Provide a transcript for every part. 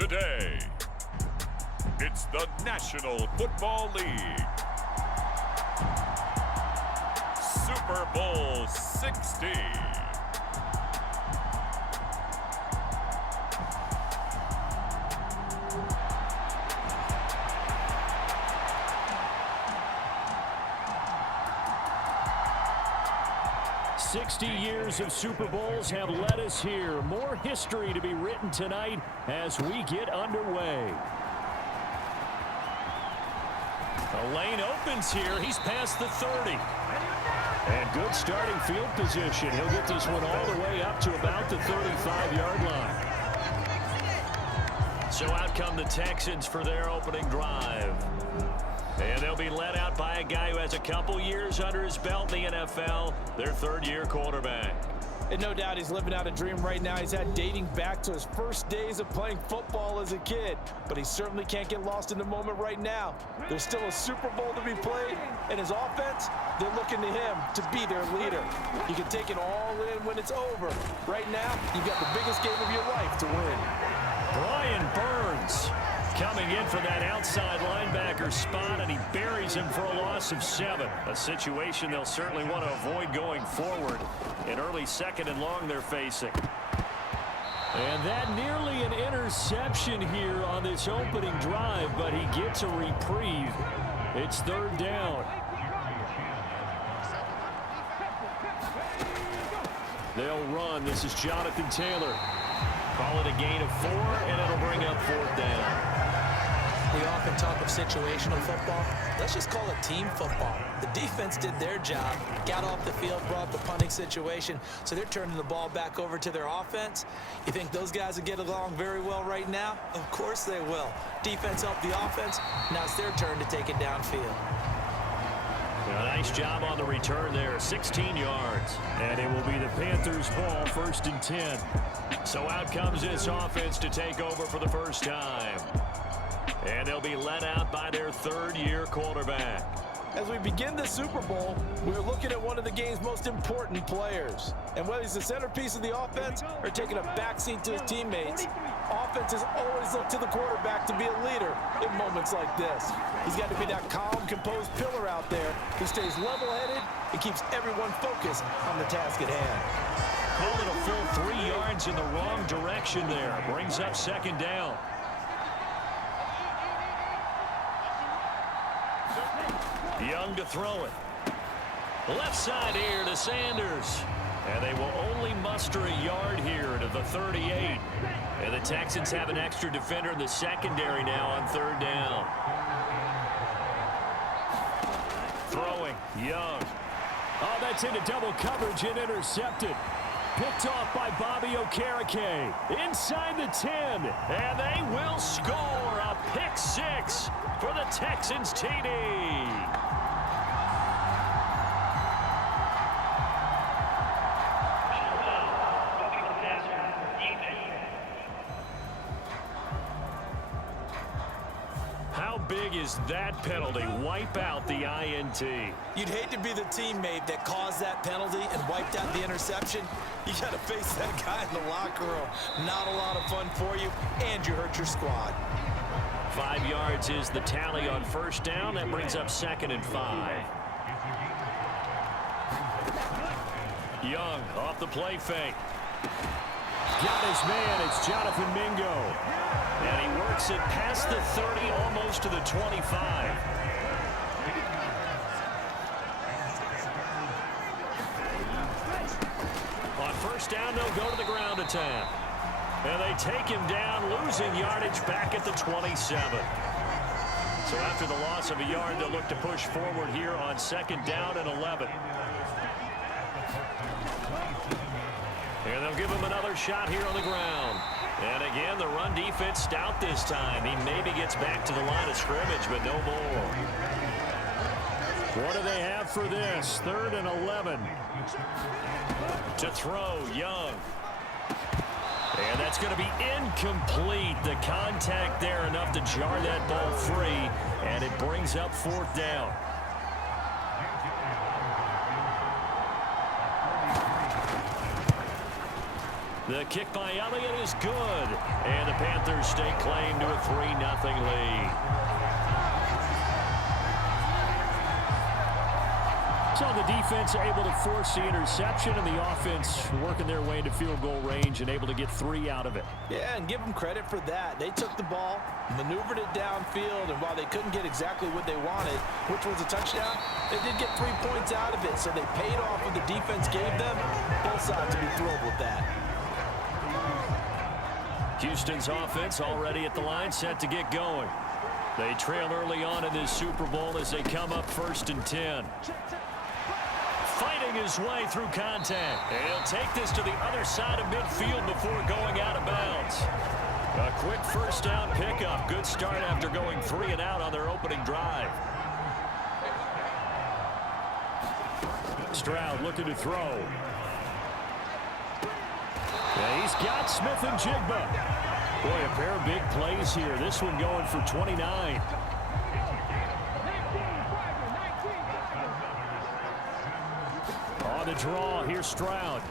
today. It's the National Football League. Super Bowl 60. Years of Super Bowls have led us here. More history to be written tonight as we get underway. The lane opens here. He's past the 30. And good starting field position. He'll get this one all the way up to about the 35-yard line. So out come the Texans for their opening drive. And they'll be led out by a guy who has a couple years under his belt in the NFL, their third-year quarterback. And no doubt he's living out a dream right now. He's had dating back to his first days of playing football as a kid. But he certainly can't get lost in the moment right now. There's still a Super Bowl to be played, and his offense, they're looking to him to be their leader. You can take it all in when it's over. Right now, you've got the biggest game of your life to win. Brian Burns coming in for that outside linebacker spot, and he buries him for a loss of 7. A situation they'll certainly want to avoid going forward. In early second and long they're facing. And that nearly an interception here on this opening drive, but he gets a reprieve. It's third down. They'll run. This is Jonathan Taylor. Call it a gain of 4, and it'll bring up fourth down. We often talk of situational football. Let's just call it team football. The defense did their job, got off the field, brought the punting situation, so they're turning the ball back over to their offense. You think those guys will get along very well right now? Of course they will. Defense helped the offense. Now it's their turn to take it downfield. A nice job on the return there, 16 yards. And it will be the Panthers' ball, 1st and 10. So out comes this offense to take over for the first time. And they'll be led out by their third-year quarterback. As we begin the Super Bowl, we're looking at one of the game's most important players. And whether he's the centerpiece of the offense or taking a backseat to his teammates, offenses always look to the quarterback to be a leader in moments like this. He's got to be that calm, composed pillar out there who stays level-headed and keeps everyone focused on the task at hand. Call it a full 3 yards in the wrong direction there. Brings up second down. Young to throw it. Left side here to Sanders. And they will only muster a yard here to the 38. And the Texans have an extra defender in the secondary now on third down. Throwing, Young. Oh, that's into double coverage and intercepted. Picked off by Bobby Okereke. Inside the 10. And they will score a pick 6 for the Texans TD. Is that penalty wipe out the INT? You'd hate to be the teammate that caused that penalty and wiped out the interception. You got to face that guy in the locker room. Not a lot of fun for you, and you hurt your squad. 5 yards is the tally on first down. That brings up 2nd and 5. Young off the play fake. Got his man. It's Jonathan Mingo. And he works it past the 30, almost to the 25. On first down, they'll go to the ground attack. And they take him down, losing yardage back at the 27. So after the loss of a yard, they'll look to push forward here on 2nd down and 11. And they'll give him another shot here on the ground. And again, the run defense stout this time. He maybe gets back to the line of scrimmage, but no more. What do they have for this? 3rd and 11. To throw, Young. And that's going to be incomplete. The contact there enough to jar that ball free. And it brings up 4th down. The kick by Elliott is good. And the Panthers stake claim to a 3-0 lead. So the defense able to force the interception, and the offense working their way into field goal range and able to get 3 out of it. Yeah, and give them credit for that. They took the ball, maneuvered it downfield, and while they couldn't get exactly what they wanted, which was a touchdown, they did get 3 points out of it. So they paid off what the defense gave them. Both sides to be thrilled with that. Houston's offense already at the line, set to get going. They trail early on in this Super Bowl as they come up 1st and 10. Fighting his way through contact. And he'll take this to the other side of midfield before going out of bounds. A quick first down pickup. Good start after going 3 and out on their opening drive. Stroud looking to throw. Yeah, he's got Smith and Jigba. Boy, a pair of big plays here. This one going for 29. On the draw, here's Stroud.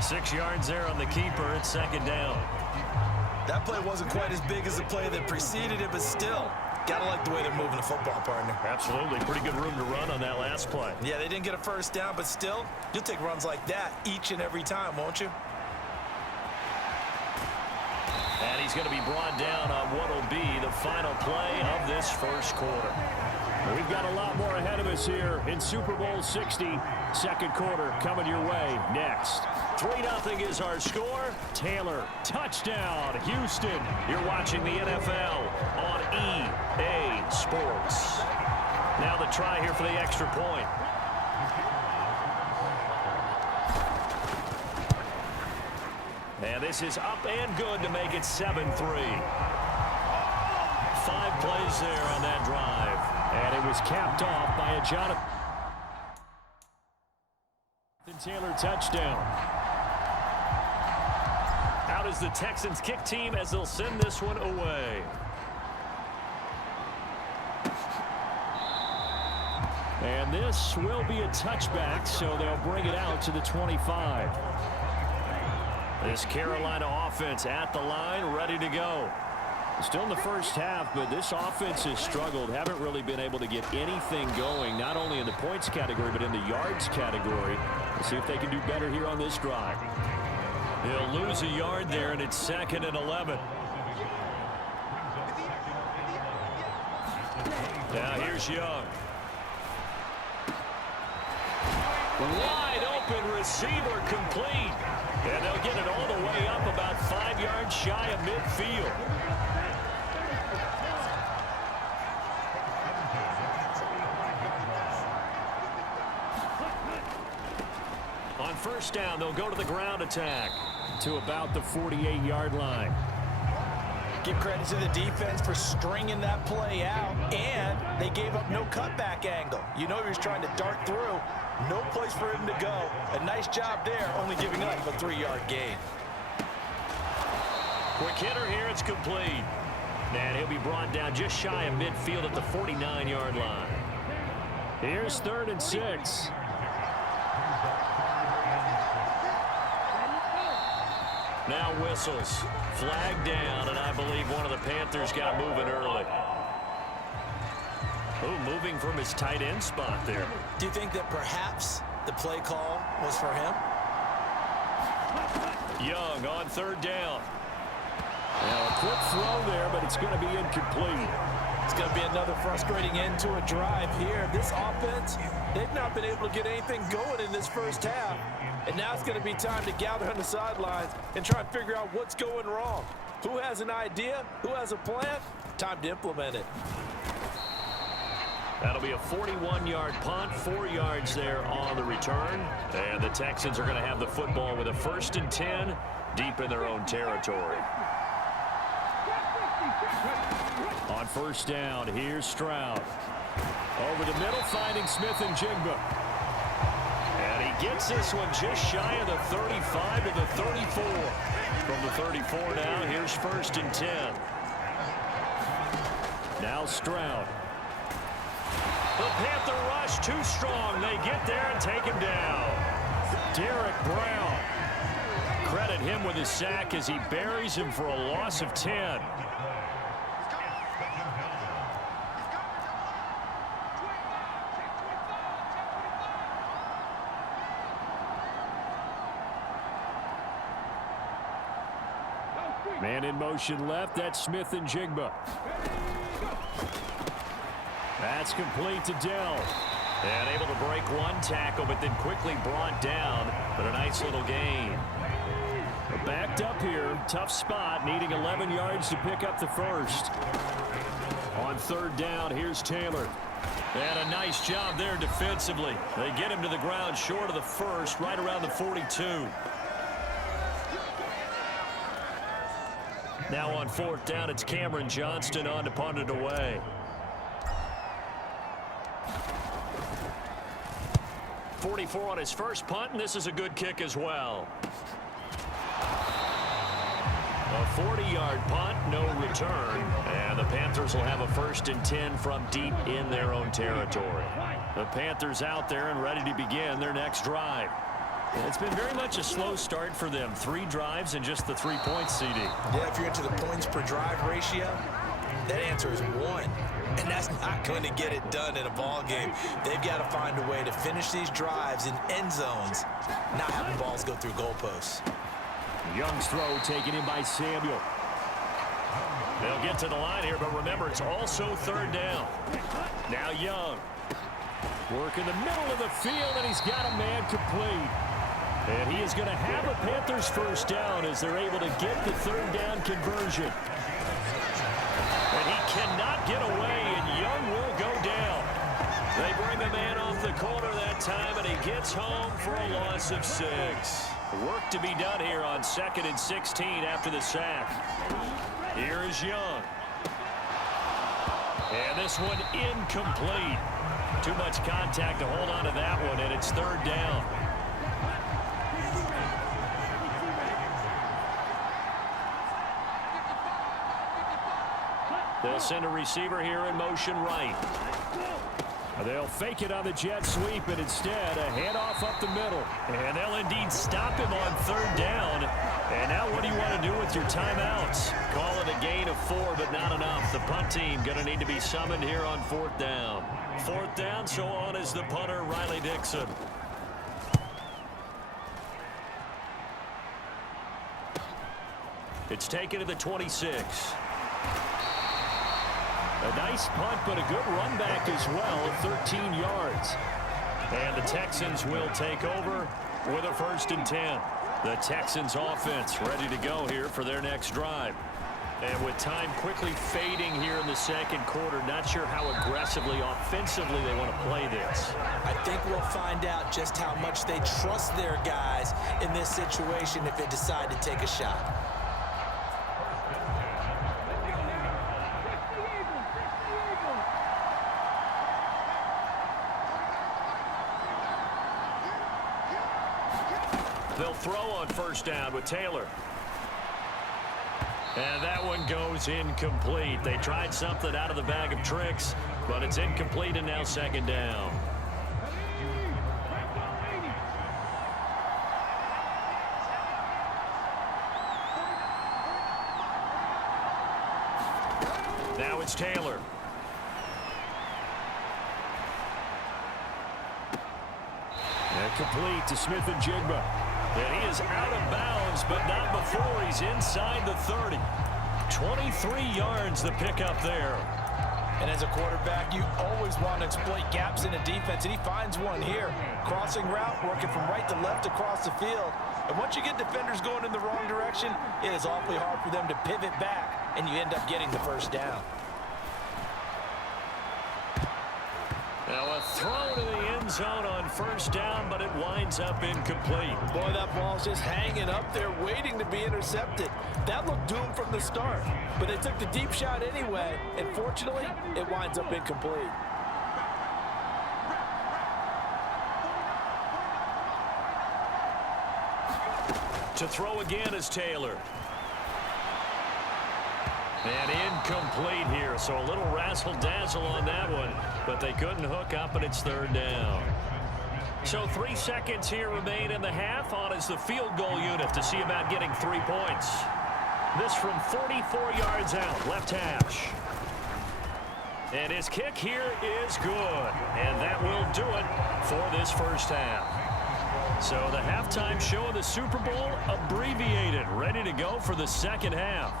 6 yards there on the keeper. It's 2nd down. That play wasn't quite as big as the play that preceded it, but still, gotta like the way they're moving the football, partner. Absolutely. Pretty good room to run on that last play. Yeah, they didn't get a first down, but still, you'll take runs like that each and every time, won't you? And he's going to be brought down on what will be the final play of this first quarter. We've got a lot more ahead of us here in Super Bowl 60. 2nd quarter coming your way next. 3-0 is our score. Taylor, touchdown, Houston. You're watching the NFL on EA Sports. Now the try here for the extra point. And this is up and good to make it 7-3. 5 plays there on that drive. And it was capped off by a Jonathan Taylor touchdown. Out is the Texans kick team as they'll send this one away. And this will be a touchback, so they'll bring it out to the 25. This Carolina offense at the line, ready to go. Still in the first half, but this offense has struggled. Haven't really been able to get anything going, not only in the points category, but in the yards category. We'll see if they can do better here on this drive. They'll lose a yard there, and it's 2nd and 11. Now here's Young. Wide open receiver complete. And they'll get it all the way up about 5 yards shy of midfield. On 1st down, they'll go to the ground attack to about the 48-yard line. Give credit to the defense for stringing that play out, and they gave up no cutback angle. You know he was trying to dart through. No place for him to go. A nice job there, only giving up a 3-yard gain. Quick hitter here, it's complete. And he'll be brought down just shy of midfield at the 49-yard line. Here's 3rd and 6. Now whistles. Flag down, and I believe one of the Panthers got moving early. Oh, moving from his tight end spot there. Do you think that perhaps the play call was for him? Young on 3rd down. Now a quick throw there, but it's going to be incomplete. It's going to be another frustrating end to a drive here. This offense, they've not been able to get anything going in this first half. And now it's going to be time to gather on the sidelines and try and figure out what's going wrong. Who has an idea? Who has a plan? Time to implement it. That'll be a 41-yard punt, 4 yards there on the return. And the Texans are going to have the football with a 1st and 10 deep in their own territory. On 1st down, here's Stroud. Over the middle, finding Smith and Jigba. And he gets this one just shy of the 35 to the 34. From the 34 now, here's 1st and 10. Now Stroud. The Panther rush too strong. They get there and take him down. Derek Brown. Credit him with his sack as he buries him for a loss of 10. Man in motion left. That's Smith and Jigba. That's complete to Dell. And able to break one tackle, but then quickly brought down. But a nice little gain. Backed up here. Tough spot. Needing 11 yards to pick up the first. On third down, here's Taylor. And a nice job there defensively. They get him to the ground short of the first, right around the 42. Now on fourth down, it's Cameron Johnston on to punt it away. .44 on his first punt, and this is a good kick as well. A 40-yard punt, no return. And the Panthers will have a 1st and 10 from deep in their own territory. The Panthers out there and ready to begin their next drive. It's been very much a slow start for them. 3 drives and just the 3 points, CD. Yeah, if you're into the points per drive ratio, that answer is 1. And that's not going to get it done in a ball game. They've got to find a way to finish these drives in end zones, not having balls go through goalposts. Young's throw taken in by Samuel. They'll get to the line here, but remember, it's also third down. Now Young. Work in the middle of the field, and he's got a man complete. And he is going to have a Panthers first down as they're able to get the third down conversion. And he cannot get away, and Young will go down. They bring a man off the corner that time, and he gets home for a loss of 6. Work to be done here on 2nd and 16 after the sack. Here is Young. And this one incomplete. Too much contact to hold on to that one, and it's third down. They'll send a receiver here in motion right. They'll fake it on the jet sweep, and instead a handoff up the middle. And they'll indeed stop him on third down. And now what do you want to do with your timeouts? Call it a gain of 4, but not enough. The punt team going to need to be summoned here on 4th down. 4th down, so on is the punter, Riley Dixon. It's taken to the 26. A nice punt, but a good run back as well, 13 yards. And the Texans will take over with a 1st and 10. The Texans offense ready to go here for their next drive. And with time quickly fading here in the second quarter, not sure how aggressively, offensively they want to play this. I think we'll find out just how much they trust their guys in this situation if they decide to take a shot. They'll throw on 1st down with Taylor. And that one goes incomplete. They tried something out of the bag of tricks, but it's incomplete, and now 2nd down. Now it's Taylor. And complete to Smith and Jigba. And he is out of bounds, but not before he's inside the 30. 23 yards the pickup there. And as a quarterback, you always want to exploit gaps in a defense, and he finds one here. Crossing route, working from right to left across the field. And once you get defenders going in the wrong direction, it is awfully hard for them to pivot back, and you end up getting the 1st down. Now a throw to the end zone on 1st down, but it winds up incomplete. Boy, that ball's just hanging up there waiting to be intercepted. That looked doomed from the start, but they took the deep shot anyway, and fortunately, it winds up incomplete. To throw again is Taylor. And incomplete here, so a little razzle-dazzle on that one, but they couldn't hook up, and it's 3rd down. So 3 seconds here remain in the half. On is the field goal unit to see about getting 3 points. This from 44 yards out, left hash. And his kick here is good. And that will do it for this first half. So the halftime show of the Super Bowl abbreviated, ready to go for the second half.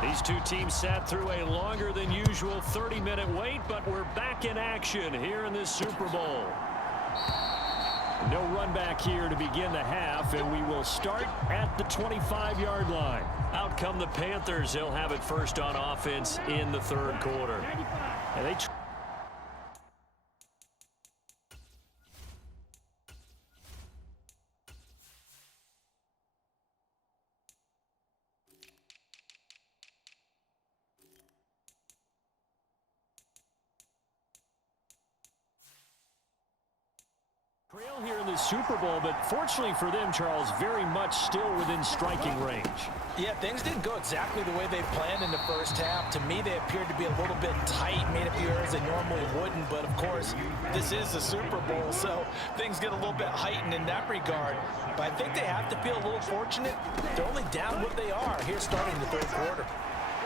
These two teams sat through a longer than usual 30-minute wait, but we're back in action here in this Super Bowl. No run back here to begin the half, and we will start at the 25-yard line. Out come the Panthers. They'll have it first on offense in the third quarter. And they trail here in the Super Bowl, but fortunately for them, Charles, very much still within striking range. Yeah, things didn't go exactly the way they planned in the first half. To me, they appeared to be a little bit tight, made a few errors they normally wouldn't, but of course, this is the Super Bowl, so things get a little bit heightened in that regard. But I think they have to feel a little fortunate. They're only down what they are here starting the third quarter.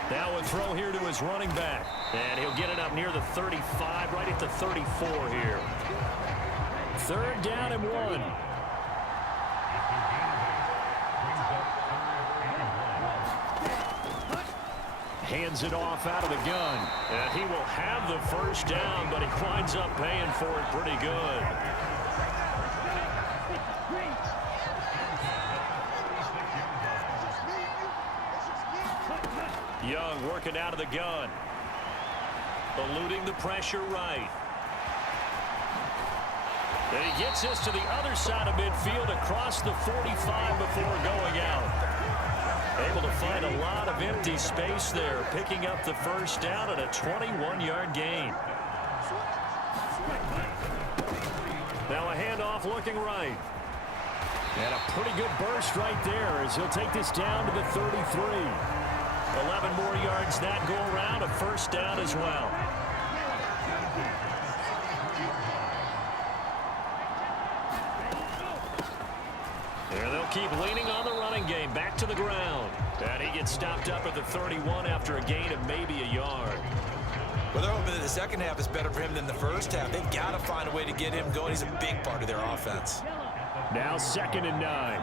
Now a throw here to his running back, and he'll get it up near the 35, right at the 34 here. Third down and 1. Hands it off out of the gun. And he will have the first down, but he winds up paying for it pretty good. Young working out of the gun. Eluding the pressure right. And he gets this to the other side of midfield across the 45 before going out. Able to find a lot of empty space there, picking up the first down at a 21-yard gain. Now a handoff looking right. And a pretty good burst right there as he'll take this down to the 33. 11 more yards that go around, a first down as well. There they'll keep leaning on the running game. Back to the ground. And he gets stopped up at the 31 after a gain of maybe a yard. Well, they're hoping that the second half is better for him than the first half. They've got to find a way to get him going. He's a big part of their offense. Now 2nd and 9.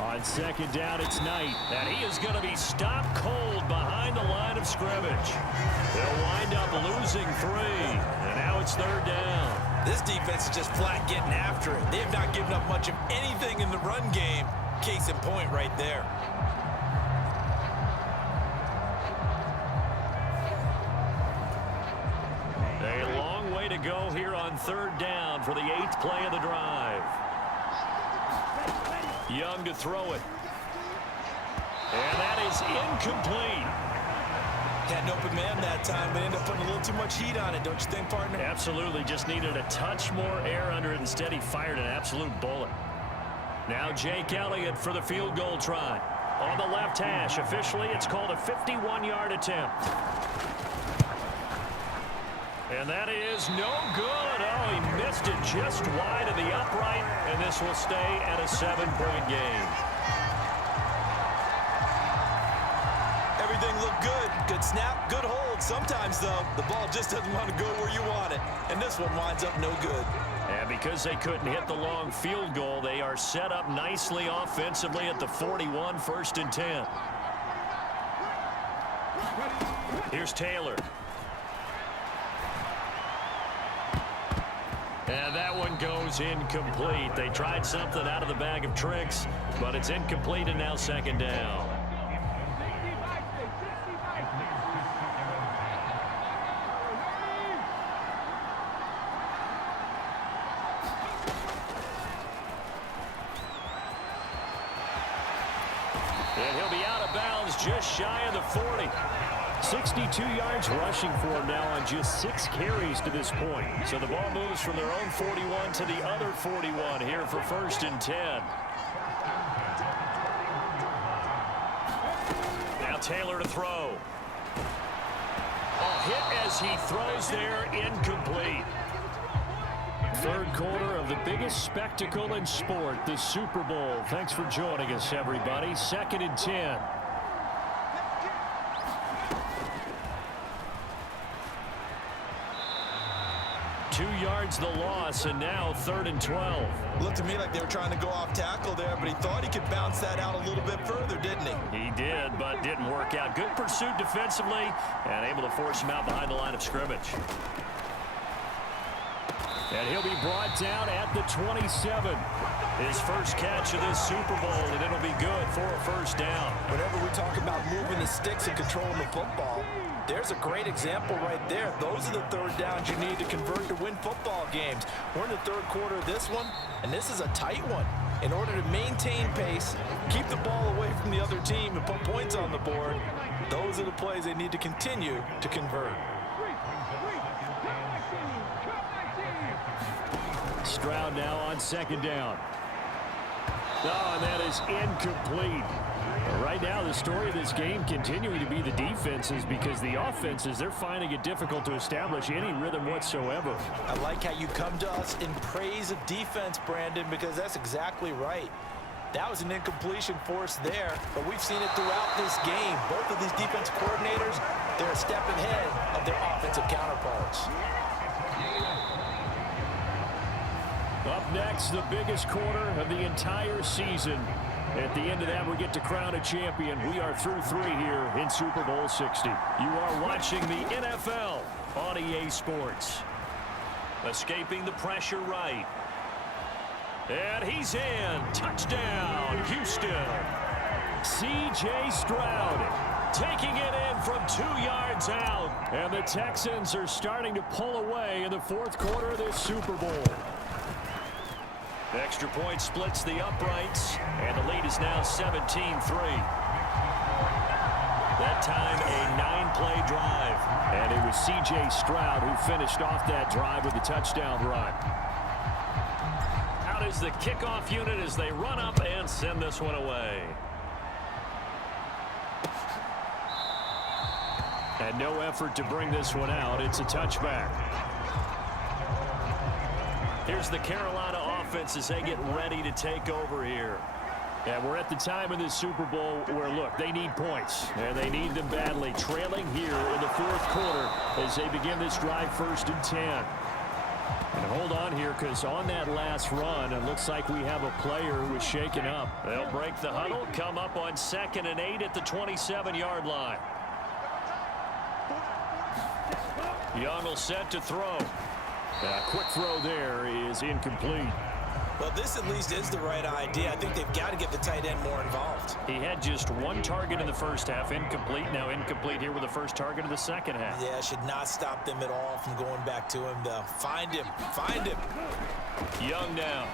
On 2nd down, it's Knight. And he is going to be stopped cold behind the line of scrimmage. They'll wind up losing 3. And now it's 3rd down. This defense is just flat getting after it. They have not given up much of anything in the run game. Case in point right there. A long way to go here on 3rd down for the 8th play of the drive. Young to throw it. And that is incomplete. Had an open man that time, but ended up putting a little too much heat on it, don't you think, partner? Absolutely. Just needed a touch more air under it. Instead, he fired an absolute bullet. Now Jake Elliott for the field goal try. On the left hash. Officially, it's called a 51-yard attempt. And that is no good. Oh, he missed it just wide of the upright, and this will stay at a 7-point game. Everything looked good. Good snap, good hold. Sometimes, though, the ball just doesn't want to go where you want it. And this one winds up no good. And because they couldn't hit the long field goal, they are set up nicely offensively at the 41, 1st and 10. Here's Taylor. And that one goes incomplete. They tried something out of the bag of tricks, but it's incomplete and now 2nd down. And he'll be out of bounds just shy of the 40. 62 yards rushing for him now on just 6 carries to this point. So the ball moves from their own 41 to the other 41 here for 1st and 10. Now Taylor to throw. Oh, hit as he throws there, incomplete. Third quarter of the biggest spectacle in sport, the Super Bowl. Thanks for joining us, everybody. 2nd and 10. Two yards the loss, and now 3rd and 12. Looked to me like they were trying to go off tackle there, but he thought he could bounce that out a little bit further, didn't he? He did, but didn't work out. Good pursuit defensively and able to force him out behind the line of scrimmage. And he'll be brought down at the 27. His first catch of this Super Bowl, and it'll be good for a first down. Whenever we talk about moving the sticks and controlling the football, there's a great example right there. Those are the third downs you need to convert to win football games. We're in the third quarter of this one, and this is a tight one. In order to maintain pace, keep the ball away from the other team, and put points on the board, those are the plays they need to continue to convert. Stroud now on 2nd down. Oh, and that is incomplete. Right now, the story of this game continuing to be the defenses, because the offenses, they're finding it difficult to establish any rhythm whatsoever. I like how you come to us in praise of defense, Brandon, because that's exactly right. That was an incompletion force there, but we've seen it throughout this game. Both of these defense coordinators, they're a step ahead of their offensive counterparts. Up next, the biggest quarter of the entire season. At the end of that, we get to crown a champion. We are through 3 here in Super Bowl 60. You are watching the NFL on EA Sports. Escaping the pressure right. And he's in. Touchdown, Houston. C.J. Stroud taking it in from 2 yards out. And the Texans are starting to pull away in the 4th quarter of this Super Bowl. The extra point splits the uprights, and the lead is now 17-3. That time, a 9-play drive. And it was C.J. Stroud who finished off that drive with a touchdown run. Out is the kickoff unit as they run up and send this one away. And no effort to bring this one out. It's a touchback. Here's the Carolina offense as they get ready to take over here. And we're at the time in this Super Bowl where, look, they need points, and they need them badly. Trailing here in the 4th quarter as they begin this drive 1st and 10. And hold on here, because on that last run, it looks like we have a player who was shaken up. They'll break the huddle, come up on 2nd and 8 at the 27-yard line. Young will set to throw. Quick throw there is incomplete. Well, this at least is the right idea. I think they've got to get the tight end more involved. He had just 1 target in the first half, incomplete. Now incomplete here with the first target of the second half. Yeah, should not stop them at all from going back to him, though. Find him. Find him. Young now.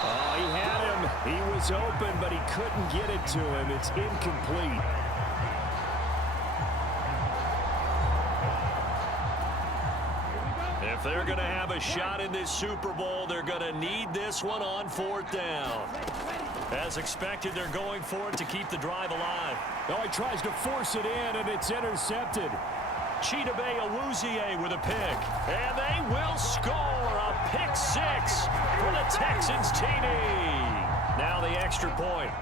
Oh, he had him. He was open, but he couldn't get it to him. It's incomplete. If they're going to have a shot in this Super Bowl, they're going to need this one on 4th down. As expected, they're going for it to keep the drive alive. Oh, he tries to force it in, and it's intercepted. Chidobe Awuzie with a pick. And they will score a pick 6 for the Texans TD. Now the extra point.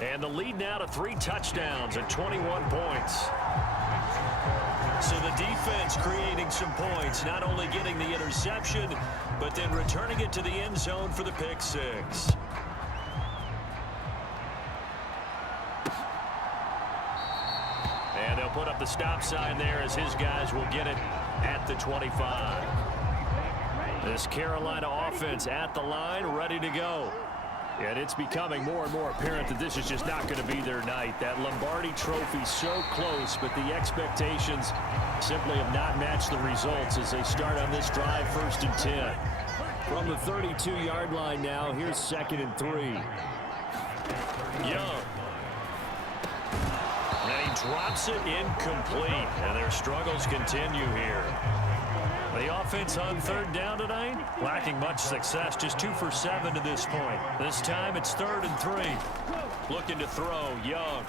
And the lead now to 3 touchdowns at 21 points. So the defense creating some points, not only getting the interception, but then returning it to the end zone for the pick 6. And they'll put up the stop sign there as his guys will get it at the 25. This Carolina offense at the line, ready to go. And it's becoming more and more apparent that this is just not going to be their night. That Lombardi trophy so close, but the expectations simply have not matched the results as they start on this drive 1st and 10. From the 32-yard line now, here's 2nd and 3. Young. And he drops it incomplete. And their struggles continue here. The offense on 3rd down tonight, lacking much success, just 2 for 7 to this point. This time it's 3rd and 3. Looking to throw. Young.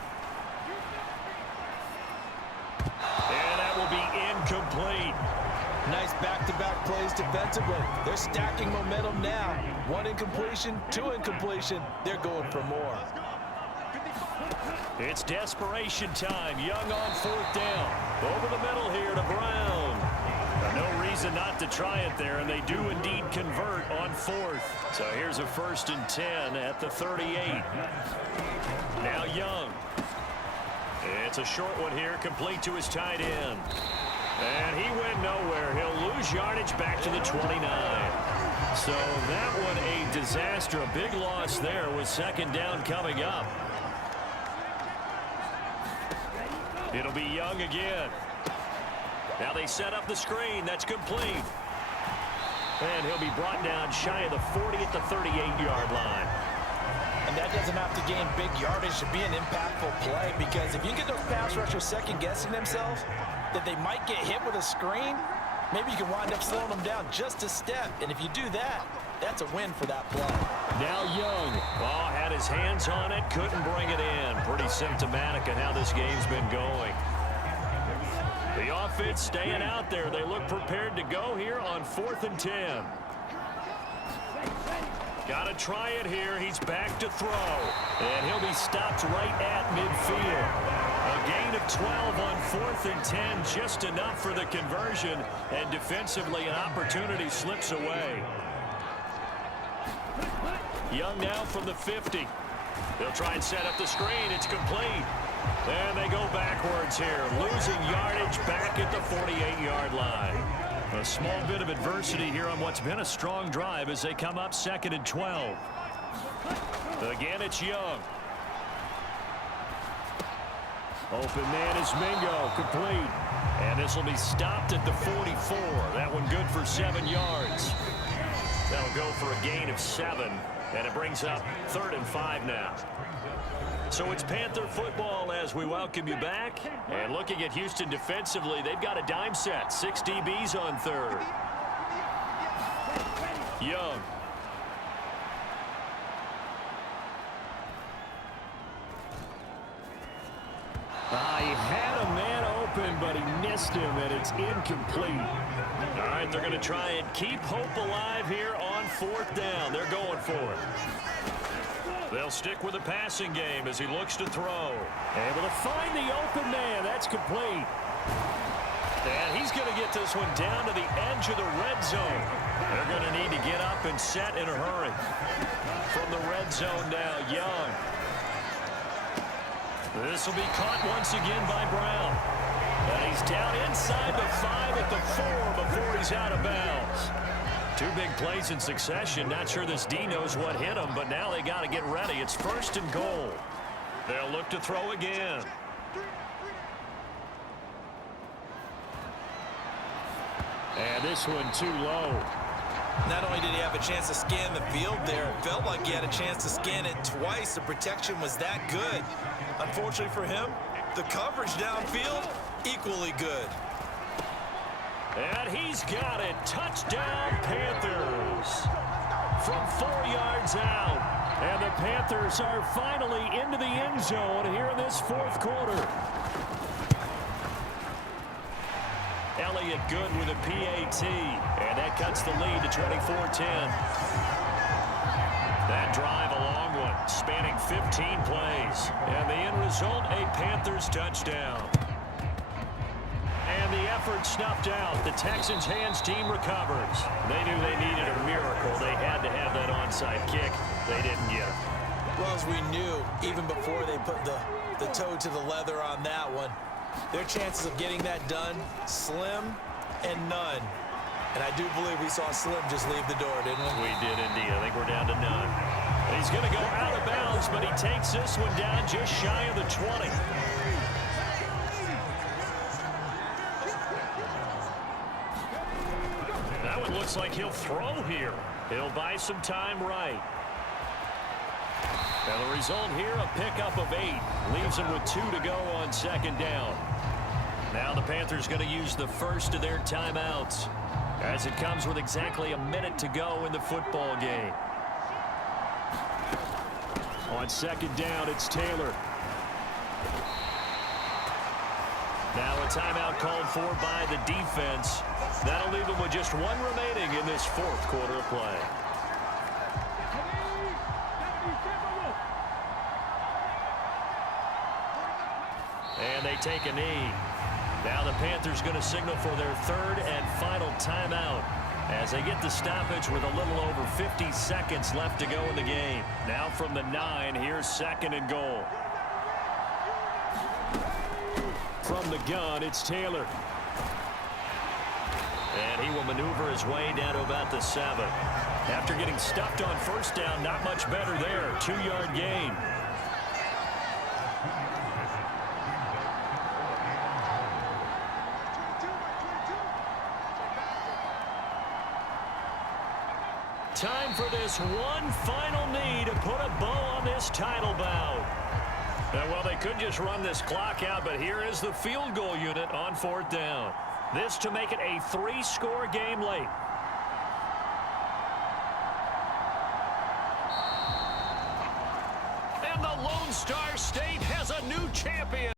And that will be incomplete. Nice back-to-back plays defensively. They're stacking momentum now. 1 incompletion, 2 incompletion. They're going for more. It's desperation time. Young on 4th down. Over the middle here to Brown. No reason not to try it there, and they do indeed convert on 4th. So here's a 1st and 10 at the 38. Now Young. It's a short one here, complete to his tight end. And he went nowhere. He'll lose yardage back to the 29. So that one a disaster. A big loss there with 2nd down coming up. It'll be Young again. Now they set up the screen. That's complete. And he'll be brought down shy of the 40 at the 38-yard line. And that doesn't have to gain big yardage to be an impactful play, because if you get those pass rushers second-guessing themselves, that they might get hit with a screen, maybe you can wind up slowing them down just a step. And if you do that, that's a win for that play. Now Young. Oh, had his hands on it, couldn't bring it in. Pretty symptomatic of how this game's been going. The offense staying out there. They look prepared to go here on 4th and 10. Got to try it here. He's back to throw. And he'll be stopped right at midfield. A gain of 12 on 4th and 10. Just enough for the conversion. And defensively, an opportunity slips away. Young now from the 50. They'll try and set up the screen. It's complete. And they go backwards here, losing yardage back at the 48-yard line. A small bit of adversity here on what's been a strong drive as they come up 2nd and 12. Again, it's Young. Open man is Mingo, complete. And this will be stopped at the 44. That one good for 7 yards. That'll go for a gain of 7. And it brings up 3rd and 5 now. So it's Panther football as we welcome you back. And looking at Houston defensively, they've got a dime set. 6 DBs on 3rd. Young. He had a man open, but he missed him, and it's incomplete. All right, they're going to try and keep hope alive here on 4th down. They're going for it. They'll stick with the passing game as he looks to throw. Able to find the open man. That's complete. And he's going to get this one down to the edge of the red zone. They're going to need to get up and set in a hurry. From the red zone now, Young. This will be caught once again by Brown. And he's down inside the 5 at the 4 before he's out of bounds. 2 big plays in succession. Not sure this D knows what hit him, but now they got to get ready. It's 1st and goal. They'll look to throw again. And this one too low. Not only did he have a chance to scan the field there, it felt like he had a chance to scan it twice. The protection was that good. Unfortunately for him, the coverage downfield, equally good. And he's got it. Touchdown, Panthers. From 4 yards out. And the Panthers are finally into the end zone here in this 4th quarter. Elliott good with a PAT. And that cuts the lead to 24-10. That drive, a long one, spanning 15 plays. And the end result, a Panthers touchdown. And the effort snuffed out. The Texans' hands team recovers. They knew they needed a miracle. They had to have that onside kick. They didn't get it. Well, as we knew, even before they put the toe to the leather on that one, their chances of getting that done, slim and none. And I do believe we saw Slim just leave the door, didn't we? We did indeed. I think we're down to none. He's going to go out of bounds, but he takes this one down just shy of the 20. That one looks like he'll throw here. He'll buy some time right. And the result here, a pickup of 8. Leaves him with 2 to go on 2nd down. Now the Panthers going to use the first of their timeouts, as it comes with exactly a minute to go in the football game. On second down, it's Taylor. Now a timeout called for by the defense. That'll leave them with just one remaining in this fourth quarter of play. And they take a knee. Now the Panthers going to signal for their third and final timeout as they get the stoppage with a little over 50 seconds left to go in the game. Now from the 9, here's second and goal. From the gun, it's Taylor. And he will maneuver his way down to about the 7. After getting stuffed on first down, not much better there. 2-yard gain. Time for this one final knee to put a bow on this title bout. Well, they could just run this clock out, but here is the field goal unit on fourth down. This to make it a 3-score game late. And the Lone Star State has a new champion.